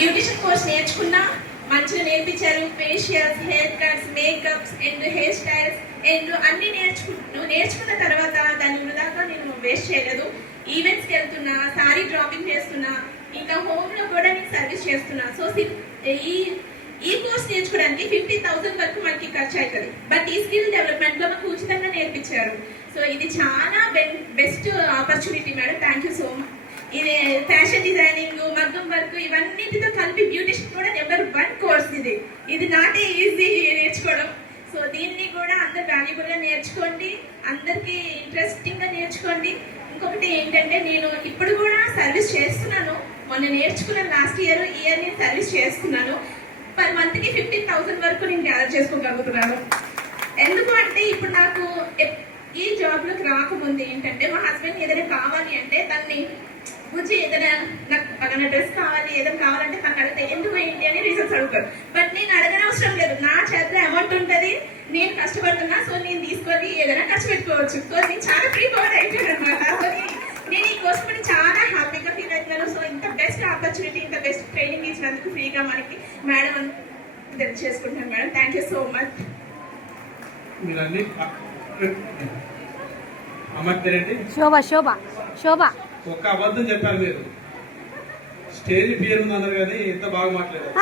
Beautician course నేర్చుకున్నా, మంచిగా నేర్పించారు. Facials, hair cuts, makeups and hair styles and అన్ని నేర్చుకున్న తర్వాత దాని వృధాగా నేను వేస్ట్ చేయలేదు. ఈవెంట్స్కి వెళ్తున్నా, సారీ డ్రాపింగ్ చేస్తున్నా, ఇంకా హోమ్ లో కూడా నేను సర్వీస్ చేస్తున్నా. సో ఈ కోర్స్ నేర్చుకోవడానికి 50,000 వరకు మనకి ఖర్చు అవుతుంది. బట్ ఈ స్కిల్ డెవలప్మెంట్ లో మాకు ఉచితంగా నేర్పించారు. సో ఇది చాలా best opportunity madam. Thank you so much. ఇది ఫ్యాషన్ డిజైనింగ్, మగ్గం వర్క్ ఇవన్నిటితో కలిపి బ్యూటిషియన్ కూడా నెంబర్ 1 కోర్స్ ఇది నాటే ఈజీ నేర్చుకోవడం. సో దీన్ని కూడా అందరు వాల్యుబుల్ గా నేర్చుకోండి, అందరికి ఇంట్రెస్టింగ్ గా నేర్చుకోండి. ఇంకొకటి ఏంటంటే నేను ఇప్పుడు కూడా సర్వీస్ చేస్తున్నాను. మొన్న నేర్చుకున్నాను లాస్ట్ ఇయర్ నేను సర్వీస్ చేస్తున్నాను. పర్ మంత్ కి 15,000 వరకు నేను గ్యాదర్ చేసుకోగలుగుతున్నాను. ఎందుకు అంటే ఇప్పుడు నాకు ఈ జాబ్ లోకి రాకముందు ఏంటంటే మా హస్బెండ్ ఏదైనా కావాలి అంటే తనని బుజ్జి ఏదైనా నాకు పలానా డ్రెస్ కావాలి, ఏదైనా కావాలంటే తనకు అడిగితే ఎందుకు ఏంటి అని రీజన్స్ అడుగుతారు. బట్ నేను అడగనవసరం లేదు. నా చేతిలో అమౌంట్ ఉంటుంది, నేను కష్టపడుతున్నా, సో నేను తీసుకొని ఏదైనా ఖర్చు పెట్టుకోవచ్చు. సో నేను చాలా ఫ్రీ పవర్ అయిపోయాను అనమాట. సో నేను ఈ కోసం చాలా హ్యాపీగా ఫీల్ అవుతున్నాను. సో ఇంత బెస్ట్ ఆపర్చునిటీ, ఇంత బెస్ట్ ట్రైనింగ్ ఇచ్చినందుకు ఫ్రీగా మనకి మేడం చేసుకుంటున్నాను madam. Thank you so much. Shobha Shobha Shobha ఒక్క అబద్ధం చెప్పారు మీరు. స్టేజ్ పేరు ఉంది అన్నారు కానీ ఎంత బాగా మాట్లాడారు.